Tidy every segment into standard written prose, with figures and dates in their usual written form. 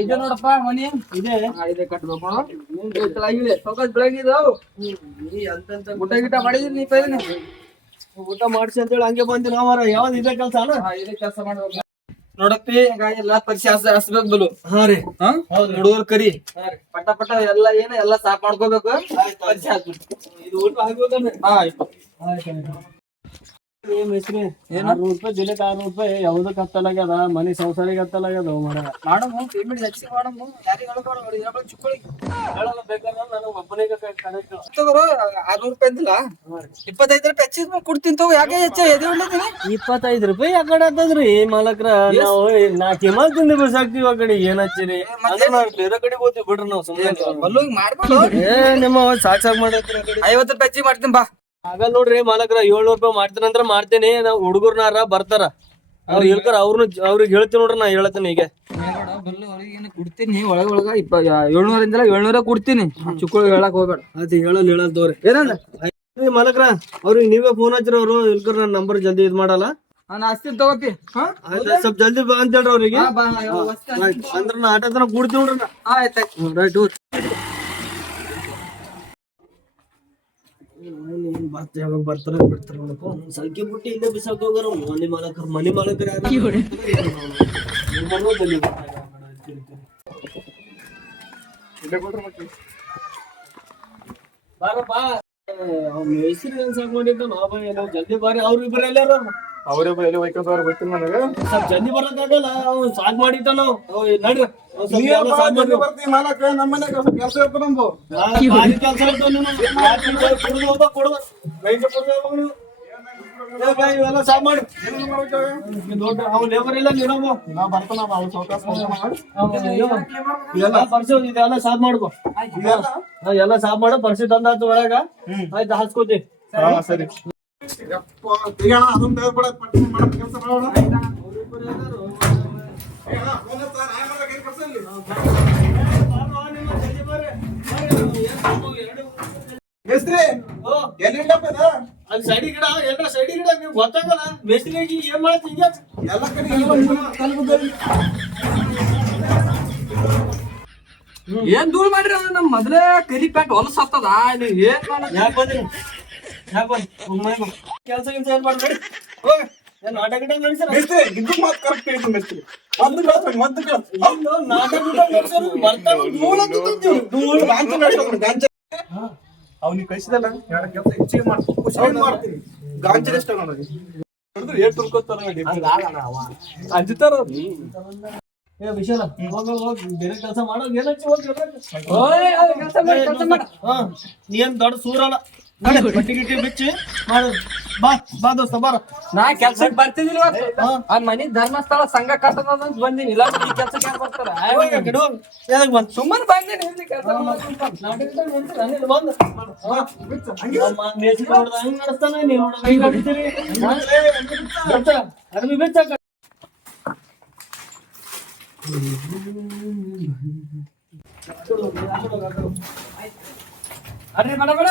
ಇದೆ ನೋಡಪ್ಪ ಮನಿ ಇದೆ ಕಟ್ಬೇಕು ಬೆಳಗಿದೆ ಸೌಕತ್ ಬೆಳಗಿದೆ ಊಟ ಗಿಟ ಮಾಡಿದ್ರಿ ನೀ ಪೈಲಿ ಊಟ ಮಾಡ್ಸಿ ಅಂತೇಳಿ ಹಂಗೆ ಬಂದಿ ನಾವ್ ಯಾವ್ದು ಇದೇ ಕೆಲಸ ಅಲ್ಲ ಇದೇ ಕೆಲಸ ಮಾಡ್ಬೇಕು ನೋಡಪ್ಪಿ ಎಲ್ಲಾ ಪರೀಕ್ಷೆ ಹಸ್ಬೇಕು ಬಲು ಹಾ ರೀ ಹುಡುಗರು ಕರಿ ಪಟ ಪಟ ಎಲ್ಲ ಸಾಫ್ ಮಾಡ್ಕೋಬೇಕು ಪರೀಕ್ಷೆ ಹಾಕ್ಬೇಕು ಇದು ಊಟ ಆಗ್ಬೇಕಂದ್ರೆ ರೂಪಾಯಿ ದಿನಕ್ಕೆ 600 ರೂಪಾಯಿ ಯಾವ್ದಕ್ ಹತ್ತಲಾಗ್ಯದ ಮನಿ ಸಂಸಾರಿಗೆ ಹತ್ತಲಾಗ್ಯದ ಮಾಡಮ್ಮ ಪೇಮೆಂಟ್ ಹೆಚ್ಚಿಗೆ ಮಾಡಮ್ಮ ಯಾರಿಗೆ ಹೇಳ್ಕೊಡ ಚಿಕ್ಕೋಳಿ ಹೇಳಲ್ಲ ಬೇಕಾದ್ರೆ ನನಗೆ ಒಬ್ಬನಿಗೆ ಕನೆಕ್ಟ್ 600 ರೂಪಾಯಿ ಅಂದಿಲ್ಲ 25 ರೂಪಾಯಿ ಹೆಚ್ಚಿಗೆ ಕೊಡ್ತೀನಿ ತಗೋ ಯಾಕೆ ಹೆಚ್ಚು ಎದೆ ಹೊಡ್ಲತ್ತೀನಿ 25 ರೂಪಾಯಿ ಆ ಕಡೆ ಹತ್ತದ್ರಿ ಮಾಲಕ್ರ ನಾವು 4 ಹಿಮಾಲ್ ತಿಂದು ಬಿಸಾಕ್ತಿವಿ ಆ ಕಡೆ ಏನ್ ಹಚ್ಚಿರಿ ಬೇರೆ ಕಡೆ ಹೋಗ್ತೀವಿ ಬಿಡ್ರಿ ನಾವು ಸುಮ್ಮನೆ ಮಾಡ್ಬೋದು ನಿಮ್ಮ ಸಾಕ್ ಮಾಡತ್ರಿ 50 ರೂಪಾಯಿ ಹೆಚ್ಚಿಗೆ ಮಾಡ್ತೀನಿ ಬಾ ಆಗ ನೋಡ್ರಿ ಮಾಲಕ್ರ 700 ರೂಪಾಯಿ ಮಾಡ್ತೀನಂದ್ರ ಮಾಡ್ತೇನೆ ನಾವ್ ಹುಡುಗರ್ನಾರ ಬರ್ತಾರ ಅವ್ರು ಹೇಳ್ತಾರ ಅವ್ರಿಗೆ ಹೇಳ್ತೀನಿ ನೋಡ್ರಿ ನಾ ಹೇಳ್ತೇನೆ ಈಗ ಕೊಡ್ತೀನಿ ಒಳಗ 700 700 ಕೊಡ್ತೀನಿ ಚಿಕ್ಕ ಹೇಳಕ್ ಹೋಗ್ಬೇಡ ಅದು ಹೇಳಲ್ ತೋರಿ ಏನಂದ ಮಾಲಕ್ರ ಅವ್ರಿಗೆ ನೀವೇ ಫೋನ್ ಹಚ್ಚಿರ ಅವ್ರು ಇಲ್ಕರ್ ನನ್ನ ನಂಬರ್ ಜಲ್ದಿ ಇದ್ ಮಾಡಲ್ಲ ನಾನು ಹಚ್ತೀನಿ ತಗೋತಿ ಸ್ವಲ್ಪ ಜಲ್ದಿ ಬಾ ಅಂತ ಹೇಳ್ರಿ ಅವ್ರಿಗೆ ಅಂದ್ರ ನಾ ಆಟ ತನ ಕೂಡ್ತೀನಿ ನೋಡ್ರಿ ಆಯ್ತಾಯ್ತು ರೈಟ್ ಬರ್ತಾರ ಬಿಡ್ತಾರ ಸಂಖ್ಯೆ ಬಿಟ್ಟು ಇಲ್ಲೇ ಬಿಸಾಕ್ ಹೋಗಾರ ಮನಿ ಮಾಲಕರ ಬಾರಪ್ಪ ಹೆಸರು ಏನ್ ಸಾಕ್ ಮಾಡಿದ್ದ ನಾವು ಜಲ್ದಿ ಬಾರಿ ಅವ್ರ ಇಬ್ಬರು ಎಲ್ಲಾರ ಅವ್ರಿಬ್ರು ಎಲ್ಲಿ ಹೋಯ್ಕೊಂಡ್ರು ಗೊತ್ತಿಲ್ಲ ನನಗೆ ಸ್ವಲ್ಪ ಜಲ್ದಿ ಬರಕ್ಕಾಗಲ್ಲ ಅವ್ನು ಸಾಕ್ ಮಾಡಿದ್ದ ನಾವು ನಡ್ರಿ ಮಾಲಕ ನಮ್ಮ ಮನ್ಯಾಗ ಕೆಲಸ ಇರ್ತ ನಮ್ದು ಕೆಲಸ ಇವೆಲ್ಲ ಸಾಕ್ ಮಾಡಿ ಅವ್ನು ಲೇಬರ್ ಇಲ್ಲ ನೀನೊಬ್ಬ ನಾ ಬರ್ತಾನ ಅವ್ನು ಸಾವ್ಕಾಸ ಇದೆಲ್ಲ ಪರ್ಸು ಇದೆಲ್ಲ ಸಾಫ್ ಮಾಡ್ಕೊ ಎಲ್ಲ ಸಾಫ್ ಮಾಡು ಪರ್ಸಿ ತಂದಾತು ಒಳಗ ಆಯ್ತು ಹಾಸ್ಕೋತಿ ಸರಿ ಅದನ್ನ ತೆಗೆದ್ಬಿಡ ಕೆಲಸ ಮಾಡೋಣ ಅಲ್ಲಿ ಸೈಡಿ ಗಿಡ ಎಲ್ಲ ಸೈಡಿ ಗಿಡ ನೀವು ಗೊತ್ತಾಗಲ್ಲ ಬೇಸಿಗೆಗೆ ಏನ್ ಮಾಡ್ತೀವಿ ಎಲ್ಲ ಕಡೆ ಏನ್ ಧೂಳ್ ಮಾಡ್ರಿ ನಮ್ ಮೊದ್ಲೇ ಕಲಿ ಪ್ಯಾಟ್ ಹೊಲಸ್ ಹತ್ತದ ಯಾಕೆ ಬಂದ್ರಿ ಕೆಲಸ ಏನ್ ಮಾಡ್ಬೇಡಿ ಹೋಗ ನಾಟಕ ಗಿಡ ನಡೆಸ್ಯಾರ ಇದು ಮಾತು ಕರೆಕ್ಟ್ ಹೇಳಿದ್ದು ಮೆಸ್ತ್ರಿ ನಾಟಕ ಗಿಡ ನಡೆಸ್ಯಾರ ಬರ್ತಾರ ಅವ್ನಿಗೆ ಕಳಿಸಿದಲ್ಲ ಕೆಲಸ ಹೆಚ್ಚಿಗೆ ಮಾಡ್ತೀನಿ ಗಾಂಜಲ್ ಎಷ್ಟ ನೋಡಿದ್ರೆ ಏಟ್ ತುರ್ಕೋತಾರ ಅಂಜುತ್ತಾರ ವಿಶಾಲ ಹೋಗ ಬೇರೆ ಕೆಲಸ ಮಾಡೋ ನೀನ್ ದೊಡ್ಡ ಸೂರಲ್ಲ ಬಟ್ಟಿ ಗಿಟ್ಟಿ ಬಿಚ್ಚಿ ಮಾಡು ಬಾ ದೋಸ್ತ ಬಾರ ನಾ ಕೆಲ್ಸಕ್ಕೆ ಬರ್ತಿದಿಲ್ಲ ಅದ್ ಮನಿ ಧರ್ಮಸ್ಥಳ ಸಂಘ ಕಟ್ಟದ ಬಂದಿನಿ ಇಲ್ಲ ಈ ಕೆಲ್ಸಕ್ಕೆ ಯಾರು ಬರ್ತಾರ ಬಂದ್ ಸುಮ್ಮನೆ ಬಂದಿನಿ ಕೆಲಸ ಹಿಂಗ್ ನಡೆಸ್ತಾನೆ ನೀವು ಅರ್ಬಿ ಬಿಚ್ಚಾಕ ಅಡ್ರಿ ಬೇಡ ಬೇಡ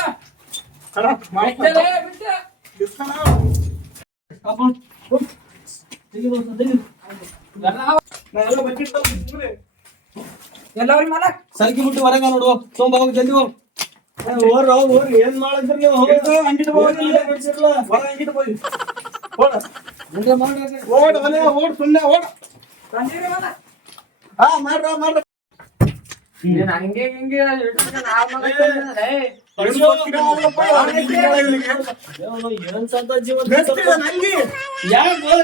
ಎಲ್ಲವ್ರಿ ಮನ ಸರ್ಕಿ ಬಿಟ್ಟು ಹೊರಗ ನೋಡುವ ಸೋಂಬ ಹೋಗಿ ಜಲ್ದಿ ಹೋಗ್ ಏನ್ ಮಾಡಿದ್ರಿ ನೀವು ಅಂಗಿಟ್ ಹೋಗಿ ಓಡ್ ಸುಮ್ಮನೆ ಓಡ್ ಮಾಡ್ರ ಹಂಗೆ ಹಿಂಗೆ ಏನ್ ಸಂತ ಜೀವನ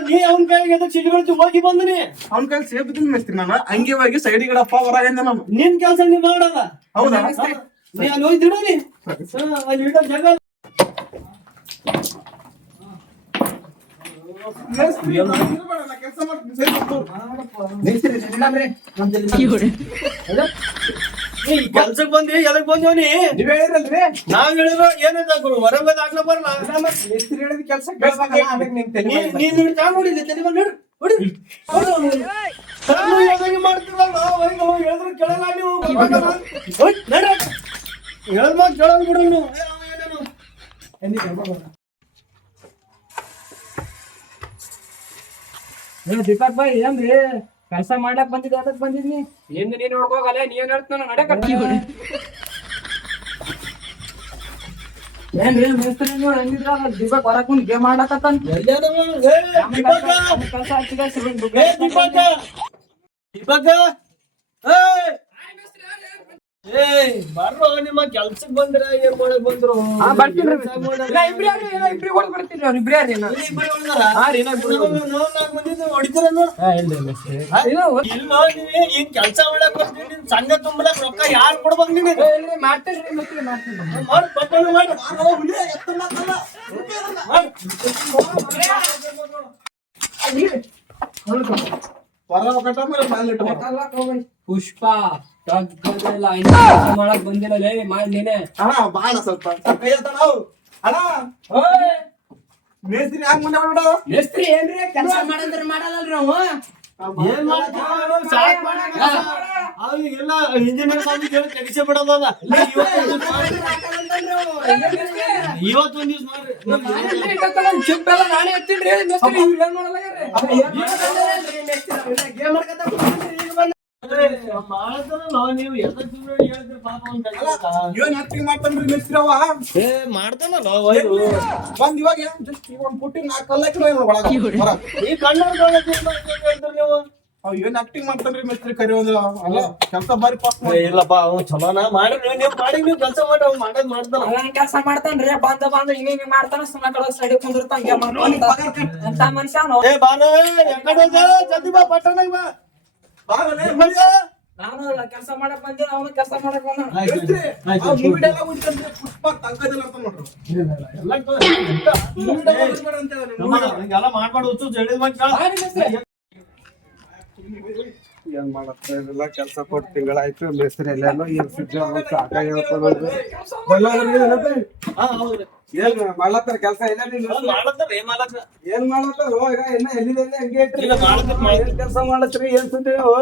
ನೀ ಅವನ ಕೈಗೆ ಸಿಡಿಗಳು ಹೋಗಿ ಬಂದನಿ ಅವ್ನ ಕೈ ಸೇಬ್ತೀನಿ ಮೆಸ್ತ್ರಿ ನಾನು ಹಂಗೆ ಹೋಗಿ ಸೈಡ್ ಗಿಡಪ್ಪ ಹೊರಗೆ ನಾನು ನಿನ್ ಕೆಲ್ಸ ನೀ ಮಾಡಲ್ಲ ಹೌದಾ ನೀ ಅಲ್ಲಿ ಹೋಯ್ತಿಡು ನೀ ಅಲ್ಲಿ ಇಡೋ ಜಾಗ ಕೆಲಸ ಕೆಲ್ಸಕ್ ಬಂದಿ ಎದಕ್ ಬಂದಿವನಿ ನೀವ್ ಹೇಳಿರಲ್ರಿ ನಾವ್ ಹೇಳಿರೋ ಏನಂತ ಹೊರಗೆ ಹಾಕ್ಲ ಬರಲ್ಲ ಮಿಸ್ತ್ರಿ ಹೇಳಿದ ಕೆಲಸ ನೀನ್ ನೋಡಿದ್ದೆ ತಲೆ ನೋಡಿ ಮಾಡ್ತೀವಲ್ಲ ಹೇಳಿದ್ರು ಕೇಳಲ್ಲ ನೀವು ಹೇಳ್ದ ಕೇಳಲ್ಲ ಬಿಡು ನೀವು ದೀಪಕ್ ಭಾಯ್ ಏನ್ರಿ ಕೆಲಸ ಮಾಡ್ಲಕ್ ಬಂದಿದ್ದೆ ಅದಕ್ ಬಂದಿದ್ನಿ ನಿಂದು ನೀನ್ ನೋಡ್ಕೋಗಲ್ಲ ನೀ ಏನ್ ಹೇಳ್ತಾನ ನಡೆ ಏನ್ರಿ ಮೇಸ್ತ್ರಿ ನೀವು ಹೆಂಗಿದ್ರ ದಿವಕ್ ಹೊರಕ್ ಮುಂದ್ ಗೇಮ್ ಆಡಕತ್ತಾನ ಕೆಲಸ ಹಚ್ಚಿದ ದೀಪಕ ಬರ್ರೋ ನಿಮ್ಮ ಕೆಲ್ಸಕ್ ಬಂದ್ರ ಏನ್ ಮಾಡಕ್ ಬಂದ್ರು ಏನ್ ಕೆಲ್ಸ ಮಾಡಕ್ ಬರ್ತೀನಿ ಸಂಘ ತುಂಬಲಕ್ ರೊಕ್ಕ ಯಾರು ಕೊಡ್ಬೇಕು ನೀನು ಪುಷ್ಪ ಮಾಡಕ್ ಬಂದಿಲ್ಲ ನೀನೆ ಬಾಳ ಸ್ವಲ್ಪ ಅಣ್ಣ ಮೇಸ್ತ್ರಿ ಯಾಕೆ ಮುಂದೆ ಮಾಡ್ಬಿಡೋ ಮೇಸ್ತ್ರಿ ಏನ್ರಿ ಕೆಲಸ ಮಾಡಂದ್ರ ಮಾಡಲ್ಲಲ್ರಿ ನಾವು ಏನ್ ಎಲ್ಲ ಇಂಜಿನಿಯರ್ ಸ್ವಾಮಿ ಕೇಳಿ ತೆಗಿಸಿ ಬಿಡೋದಲ್ಲ ಇವತ್ತೊಂದ್ ದಿವ್ಸ ಮಾಡ್ರಿ ಚಿಪ್ ಎಲ್ಲ ನಾನೇ ಎತ್ತೀನ್ರಿ ಮೇಸ್ತ್ರಿ ಏನ್ ಮಾಡಲ್ಲ ನೀವು ಹೇಳಿದ್ರಿ ಪಾಪ ಏನ್ ಆಕ್ಟಿಂಗ್ ಮಾಡ್ತಾನ್ರಿ ಮೇಸ್ತ್ರಿ ಅವ ಮಾಡ್ತಾನಲ್ಲ ಬಂದ್ ಇವಾಗ ಜಸ್ಟ್ ಒಂದ್ ಪುಟ್ಟಿ 4 ಕಲ್ಲ ಒಳಗ ಈ ಕಣ್ಣವ್ರು ಹೇಳ್ತೀರಿ ನೀವು ಅವ್ ಏನ್ ಆಕ್ಟಿಂಗ್ ಮಾಡ್ತಾನ್ರಿ ಮೇಸ್ತ್ರಿ ಕರಿಯೋದು ಅಲ್ಲ ಕೆಲಸ ಬಾರಿ ಪಾಸ್ ಇಲ್ಲಪ್ಪ ಅವ್ನು ಚಲೋನ ಮಾಡ್ರಿ ನೀವು ಮಾಡಿ ನೀವು ಕೆಲಸ ಮಾಡಿ ಅವ್ನು ಮಾಡೋದ್ ಮಾಡ್ತಾನ ಕೆಲಸ ಮಾಡ್ತಾನ್ರಿ ಬಂದ ಹಿಂಗ ಮಾಡ್ತಾನ ಸುಮ್ಮನೆ ಕಡೆ ಸೈಡ್ ಕುಂದಿರ್ತಾನ ಅಂತ ಮನುಷ್ಯ ಏ ಬಾನ ಯಾಕಡೆ ಜಲ್ದಿ ಬಾ ಪಟ್ಟಣ ಬಾ ನಾನು ಕೆಲಸ ಮಾಡಕ್ ಬಂದಿಲ್ಲ ಅವನು ಕೆಲಸ ಮಾಡಕ್ ಬಂದ ಪುಷ್ಪ ತಂಕದಿಲ್ಲ ಅಂತ ನೋಡ್ರಿ ಹಿಂಗೆಲ್ಲ ಮಾಡ್ಬಾರ್ದು ಹುಚ್ಚು ಹೇಳಿದ್ ಏನ್ ಮಾಡಲ್ಲ ಕೆಲಸ ಕೊಟ್ಟು ತಿಂಗಳಾಯ್ತು ಮೇಸ್ತ್ರಿ ಎಲ್ಲೆಲ್ಲೋ ಏನ್ ಸುದ್ದಿ ಸಾಕಾಗಿ ಏನ್ ಮಾಡ್ಲತ್ತಾರ ಕೆಲಸ ಇಲ್ಲ ಏನ್ ಮಾಡ್ಲತ್ತಾರ ಈಗ ಇನ್ನ ಎಲ್ಲಿ ಹಂಗೆ ಇಟ್ರಿ ಕೆಲಸ ಮಾಡತ್ರಿ ಏನ್ ಸುದ್ದಿ ನೀವು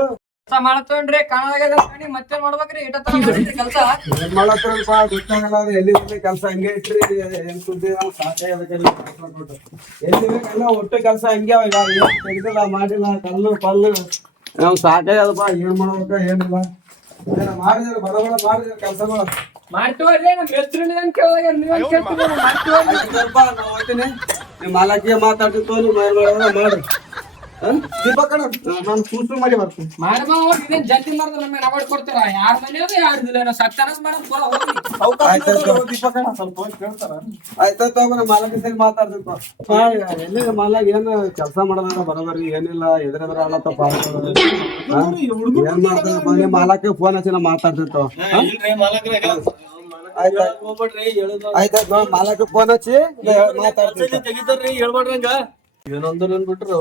ಕೆಲಸ ಮಾಡತ್ತೇನ್ರಿ ಕಾಣಾಗ್ಯದ ಮತ್ತೇನ್ ಮಾಡ್ಬೇಕ್ರಿ ಕೆಲಸ ಏನ್ ಮಾಡತ್ತಾರಪ್ಪ ಗೊತ್ತಾಗಲ್ಲ ಎಲ್ಲಿ ಕೆಲಸ ಹಂಗೆ ಇಟ್ರಿ ಏನ್ ಸುದ್ದಿ ಸಾಕಾಗ್ಯದ ಎಲ್ಲಿ ಬೇಕಲ್ಲ ಒಟ್ಟು ಕೆಲಸ ಹಂಗೆ ತೆಗ್ದಿಲ್ಲ ಮಾಡಿಲ್ಲ ಕಲ್ಲು ಪಲ್ಲು ನಾವ್ ಸಾಕಾಗ್ಯದಪ್ಪ ಏನ್ ಮಾಡ್ಬೇಕ ಏನಿಲ್ಲ ಮಾಡಿದ್ರ ಬಡ ಮಾಡಿದ್ರ ಕೆಲಸಗಳು ಮಾಡ್ತೀವ್ರಿ ನಮ್ ಹೆಸ್ರಿನ ಏನ್ ಕೇಳಿದಾಗ ನೀವ್ ಕೇಳ್ತೀವಿ ಮಾಡ್ತೀವಿ ನಿಮ್ ಮಾಲಕಿಗೆ ಮಾತಾಡ್ತಿತ್ತು ನೀವು ಮಾಡ್ರಿ ದೀಪಕ್ ನಾನು ಸೂಸು ಮಾಡಿ ಬರ್ತೀನಿ ಮಾಡ್ಬಾ ಇದೇನ್ ಜಲ್ದಿ ಮಾಡಿದ್ರೆ ನಮಗೆ ಅವಾರ್ಡ್ ಕೊಡ್ತಾರ ಯಾರ ಮನೆಯದು ಯಾರ್ದಿಲ್ಲ ಸತ್ಯನಸ್ ಮಾಡೋದು ಬರೋ ಆಯ್ತಾಯ್ತು ನಮ್ಮ ಮಾಲಕಿ ಸರಿ ಮಾತಾಡ್ತಿತ್ತು ಎಲ್ಲಿ ಮಾಲಾಗ ಏನ್ ಕೆಲಸ ಮಾಡೋದ್ರ ಬರೋಬರಿ ಏನಿಲ್ಲ ಎದುರೆದ್ರ ಆಳತ್ತಪ್ಪ ಏನ್ ಮಾಡ್ತಾರಪ್ಪ ನಿಮ್ ಮಾಲಕ್ಕೆ ಫೋನ್ ಹಚ್ಚಿ ನಾ ಮಾತಾಡ್ತಿತ್ತು ಆಯ್ತಾಯ್ತು ಮಾಲಕ್ಕೆ ಫೋನ್ ಹಚ್ಚಿ ಮಾತಾಡ್ತೀನಿ ತೆಗಿತಾರ್ರಿ ಹೇಳ್ಬಾರ್ದಂಗ ಏನಂದ್ರ ಬಿಟ್ರು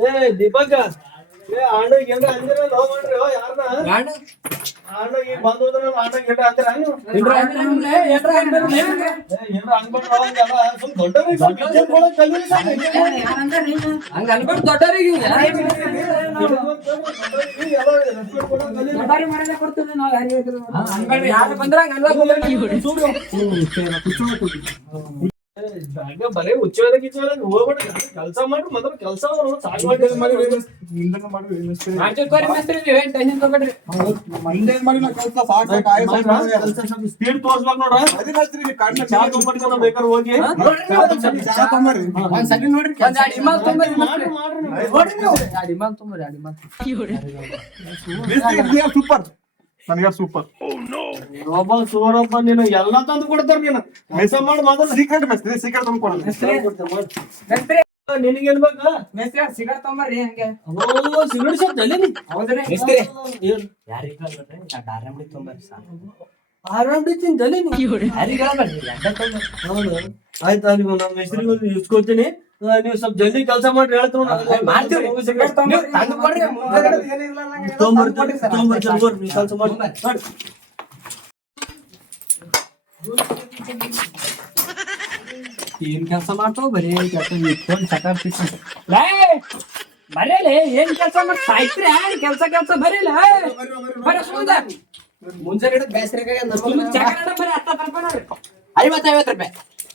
ಏ ದೀಪಕ ಏ ಅಣ್ಣಗ್ ಏನ್ರ ಅಂದಿರ ಲವ್ ಮಾಡ್ರಿ ಯಾರನ್ನ ಅಣ್ಣಗ್ ಈಗ ಬಂದ್ ಹೋದ್ರ ಅಣ್ಣಗ್ ಏನ್ರ ಅಂದಿರ ಹಂಗ ಅನ್ಬಿಟ್ಟು ದೊಡ್ಡವರಿಗೆ ಯಾರು ಬಂದ್ರ ಬರೇ ಹುಚ್ಚೋದ ಕಿಚ್ಚೋದಾಗ ಹೋಗ್ಬಿಟ್ರಿ ಕೆಲಸ ಮಾಡ್ರಿ ಮೊದಲು ಕೆಲಸ ಸ್ಪೀಡ್ ತೋರ್ಸ್ಬೇಕು ನೋಡ್ರ ಬೇಕಾದ್ರೆ ಹೋಗಿ ಸೂಪರ್ ನನಗ ಸೂಪರ್ ಒಬ್ಬ ಸೂರಪ್ಪ ನೀನು ಎಲ್ಲಾ ತಂದು ಕೊಡ್ತಾರ ನೀನು ಮೆಸ ಮಾಡಿ ಮೊದಲು ಸೀಕ್ರೆಟ್ ಮೆಸ್ತ್ರಿ ಸೀಕ್ರೆಟ್ ತಂದು ಕೊಡೋದು ನಿನಗೇನ್ ಬೇಕಾ ಸಿಗರ್ ತೊಂಬರ್ರಿ ಹಂಗೆ ಸಿಗರೇಟ್ ಶಾಪ್ ತಲೆ ಹೌದ್ರಿ ಆರಾಮ್ಡಿ ತಿಂತಲೆ ಆಯ್ತಾ ನೀವು ನಮ್ಮ ಹೆಸರಿಗೆ ಇಸ್ಕೊತೀನಿ ನೀವು ಸ್ವಲ್ಪ ಜಲ್ದಿ ಕೆಲಸ ಮಾಡ್ರಿ ಹೇಳ್ತೀವಿ ಕೆಲಸ ಮಾಡಿ ಏನ್ ಕೆಲಸ ಮಾಡ್ತಾವ ಬರೀ ಬರೀಲಿ ಏನ್ ಕೆಲಸ ಮಾಡಿ ಸಾಯ್ತ್ರಿ ಕೆಲಸ ಬರೀಲ್ಲ ಮುಂಜಾನೆ ಬೇಸರ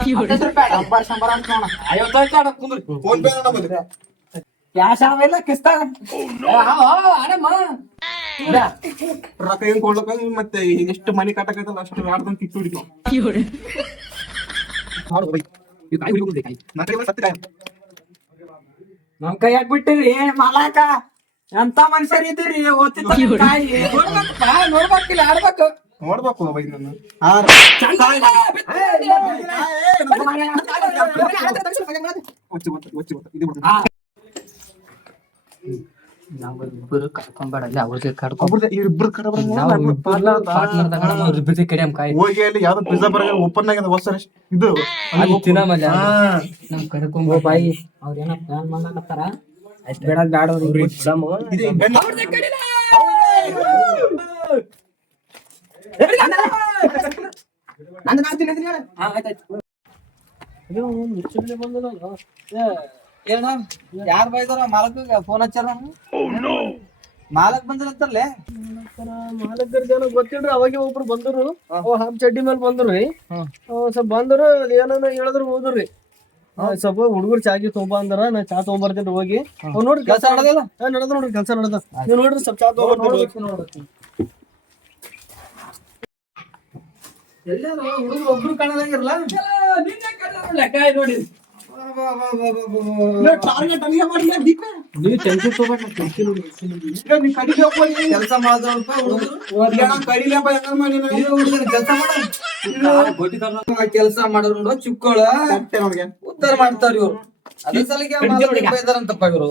50 ರೂಪಾಯಿ 50 ರೂಪಾಯಿ 50 ರೂಪಾಯಿ 50 ರೂಪಾಯಿ ಫೋನ್ ಪೇ ಕ್ಯಾಶ್ ಆವೆಲ್ಲ ಕಿಸ್ತಾಗ ಆಡಮ್ಮ ರೊಕ್ಕ ಹೆಂಗ್ ಕೊಡ್ಲಕ್ಕ ಮತ್ತೆ ಎಷ್ಟು ಮನಿ ಕಟ್ಟಕತ್ತಲ್ಲ ಅಷ್ಟು ಮಾಡ್ದಂಗ್ ಕಿತ್ತು ಹಿಡಿತು ನಮ್ ಕೈ ಹಾಕ್ಬಿಟ್ಟಿರಿ ಮಾಲಾಕ ಎಂತ ಮನುಷ್ಯರ್ ಇದ್ದೀರಿ ಓದ್ತಿತ್ತ ಕಾಯಿ ನೋಡ್ಬೇಕಿಲ್ಲ ಆಡ್ಬೇಕು ನೋಡ್ಬೇಕು ಬೈ ನಾನು ನಾವಿಬ್ಬರು ಕರ್ಕೊಂಬೇಡ ಅಲ್ಲಿ ಅವ್ರಿಗೆ ಇಬ್ರು ಕಡಿಯಮ್ ಕಾಯಿ ಹೋಗಿ ಅಲ್ಲಿ ಯಾವ್ದೋ ಪಿಜ್ಜಾ ಬರ್ಗರ್ ಓಪನ್ ಆಗ್ಯದ ಹೊಸ ಇದು ತಿನ್ನಮಲ್ಲ ನಾವ್ ಕರ್ಕೊಂಬೋ ಬಾಯಿ ಅವ್ರ ಏನೋ ಪ್ಲಾನ್ ಮಾಡ್ಲಕತ್ತಾರ ಅಷ್ಟ್ ಬೇಡ ಬ್ಯಾಡವ್ರಿಗೆ ಎಕ್ಸಾಮ್ ಏನ ಯಾರ್ ಬೈದಾರ ಮಾಲಕ್ ಫೋನ್ ಹಚ್ಚಾರ ಮಾಲಕ್ ಬಂದಿರಂತಲ್ಲೇ ಮಾಲಕರ ಜನ ಗೊತ್ತಿಲ್ರಿ ಅವಾಗ ಒಬ್ರು ಬಂದ್ರು ಹಾಫ್ ಚಡ್ಡಿ ಮೇಲೆ ಬಂದ್ರಿ ಸ್ವಲ್ಪ ಬಂದ್ರು ಏನ ಹೇಳಿದ್ರು ಹೋದ್ರಿ ಸ್ವಲ್ಪ ಹುಡುಗರು ಚಾಗಿ ತೊಗೊಂಬ ಅಂದ್ರ ನಾ ಚಾ ತೊಗೊಂಬರ್ತೀನಿ ಹೋಗಿ ನೋಡ್ರಿ ಕೆಲಸ ಮಾಡೋದಿಲ್ಲ ನಡದ ನೋಡ್ರಿ ಕೆಲಸ ನಡದ ನೀವು ನೋಡ್ರಿ ಸ್ವಲ್ಪ ಚಾ ತೊಗೊಂಬರ್ತೀನಿ ಹುಡುಗರು ಒಬ್ರು ಕಾಣದಂಗಿರಲ್ಲ ಲೆಕ್ಕ ನೋಡಿ ನೀವು ಟೆನ್ಷನ್ ಕೆಲಸ ಮಾಡಿದ್ರಪ್ಪ ಕೆಲಸ ಮಾಡೋರು ನೋಡು ಚಿಕ್ಕೋಳ ಉದ್ದಾರ ಮಾಡ್ತಾರ ಇವ್ರು ಅದೇ ಸಲಿಗೆ ಬೈದಾರಂತಪ್ಪ ಇವ್ರು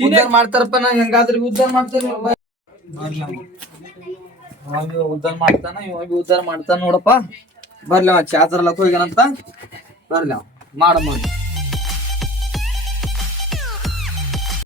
ಉದ್ದಾರ ಮಾಡ್ತಾರಪ್ಪ ನಾ ಹೆಂಗಾದ್ರೂ ಉದ್ದಾರ ಮಾಡ್ತಾರ ಉದ್ದಾರ ಮಾಡ್ತಾನ ಇವಾಗ ಉದ್ದಾರ ಮಾಡ್ತಾನ ನೋಡಪ್ಪ ಬರ್ಲಿ ಅವ ಚಾತ್ರಲ್ಲಕ್ ಹೋಗ್ಯಾನಂತ ಬರ್ಲಿ ಅವ ಮಾಡಮ್ಮ